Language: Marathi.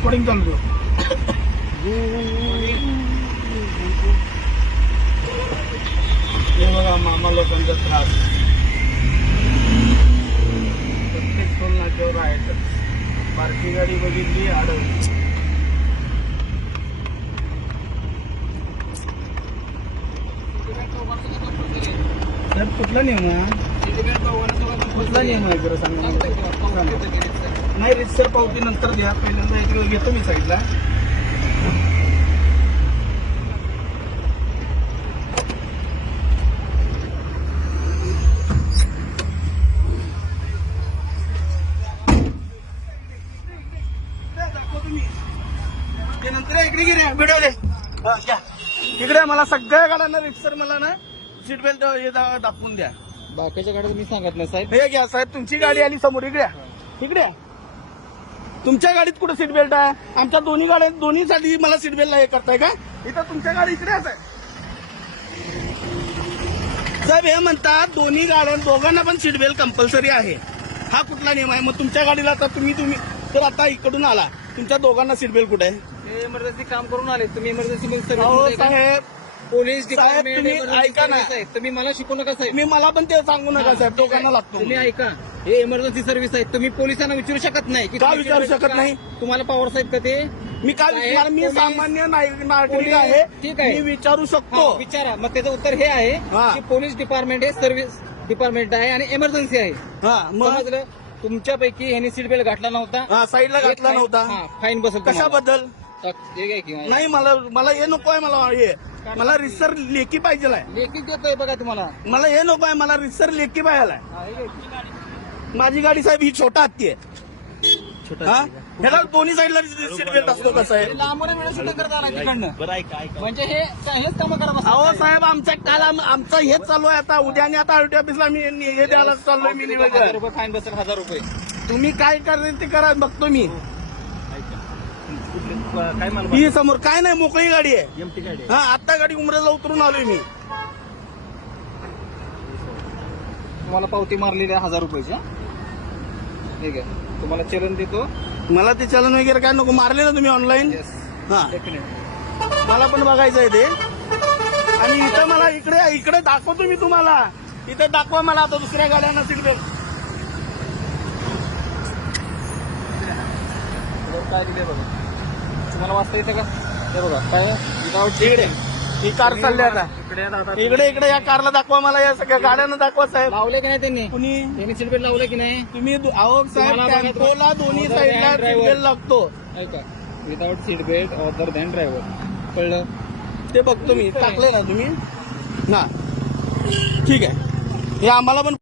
रेकॉर्डिंग चालू आहे. हे बघा मामा लोकांचा त्रास प्रत्येक टोल नाक्यावर आहे. बारकी गाडी बघितली अडवली. साहेब कुठला नियम आहे? कुठला नियम आहे बरं सांगा. नाही रितसर पावती नंतर द्या. पहिल्यांदा एक घेतो मी साईडला. ते नंतर इकडे गिरे व्हिडिओ दे. घ्या इकडे. मला सगळ्या गाड्यांना रितसर मला ना सीट बेल्ट हे दाखवून द्या. बाकीच्या गाड्या मी सांगत नाही साहेब. हे घ्या साहेब. तुमची गाडी आली समोर. इकडे इकडे. तुमच्या गाडीत कुठे सीट बेल्ट आहे? आमच्या दोन्ही गाड्या दोन्हीसाठी मला सीट बेल्ट हे करताय का? इथं तुमच्या गाडी इकडेच आहे साहेब. हे म्हणतात दोन्ही गाड्या दोघांना पण सीट बेल्ट कंपल्सरी आहे. हा कुठला नियम आहे? मग तुमच्या गाडीला आता तुम्ही तर आता इकडून आला. तुमच्या दोघांना सीट बेल्ट कुठे आहे? इमर्जन्सी काम करून आले तुम्ही. इमर्जन्सी साहेब पोलीस साहेब, तुम्ही ऐका ना. तुम्ही मला शिकू नका साहेब. मी मला पण ते सांगू नका साहेब. दोघांना लागतो. तुम्ही ऐका, हे इमर्जन्सी सर्व्हिस आहे. तुम्ही पोलिसांना विचारू शकत नाही की का विचारू शकत नाही? तुम्हाला पॉवर आहेत का ते? मी काय विचार? मी सामान्य नागरिक आहे. ठीक आहे. मी विचारू शकतो. विचारा. मग त्याचं उत्तर हे आहे की पोलीस डिपार्टमेंट हे सर्व्हिस डिपार्टमेंट आहे आणि इमर्जन्सी आहे. मग समजलं? तुमच्यापैकी ह्यांनी सीट बेल्ट घातला नव्हता. साईडला घातला नव्हता. फाईन बसेल. कशाबद्दल? नाही नाही मला हे नको आहे. मला हे मला रिसर लेखी पाहिजे आहे. लेखी देतोय बघा तुम्हाला. मला हे नको आहे. मला रिसर लेखी पाहिजे आहे. माझी गाडी साहेब ही छोटा हत्ती आहे. ह्याला दोन्ही साईडला सीट बेल्ट असतो कसं आहे? लांबून व्हिडिओ शूटिंग करत आला तिकडनं. म्हणजे हेच काम करत अहो साहेब आमच्या काल आमचं हेच चालू आहे. आता उद्या आणि आता आरटी ऑफिसला मी हे द्यायला चाललोय. मी निवेदन. 1000 रुपये फाईन बसेल. 1000 रुपये. तुम्ही काय करायचं ते करा. बघतो मी. ही समोर काय नाही मोकळी गाडी आहे. आता गाडी उमरेला उतरून आलोय मी. तुम्हाला पावती मारलेली आहे 1000 रुपयाची. ठीक आहे. तुम्हाला चलन देतो. मला ते चलन वगैरे काय नको. मारले ना तुम्ही ऑनलाईन? मला पण बघायचं आहे ते. आणि इथं मला इकडे दाखवतो मी तुम्हाला. इथे दाखवा मला आता दुसऱ्या गाड्यांना सीट बेल्ट. काय दिले बघा. तुम्हाला वाचता येतं का? ते बघा काय विदाउट इकडे ही कार चालली आता. इकडे या कारला दाखवा मला. या सगळ्या गाड्यांना दाखवा साहेब. लावले की नाही त्यांनी? कुणी सीट बेल्ट लावले की नाही? तुम्ही अहो साहेब टेम्पोला दोन्ही साईडला सीट बेल्ट लागतो. ऐका, without seat belt other than driver. कळलं? ते बघतो मी. टाकले ना तुम्ही? ना ठीक आहे. हे आम्हाला पण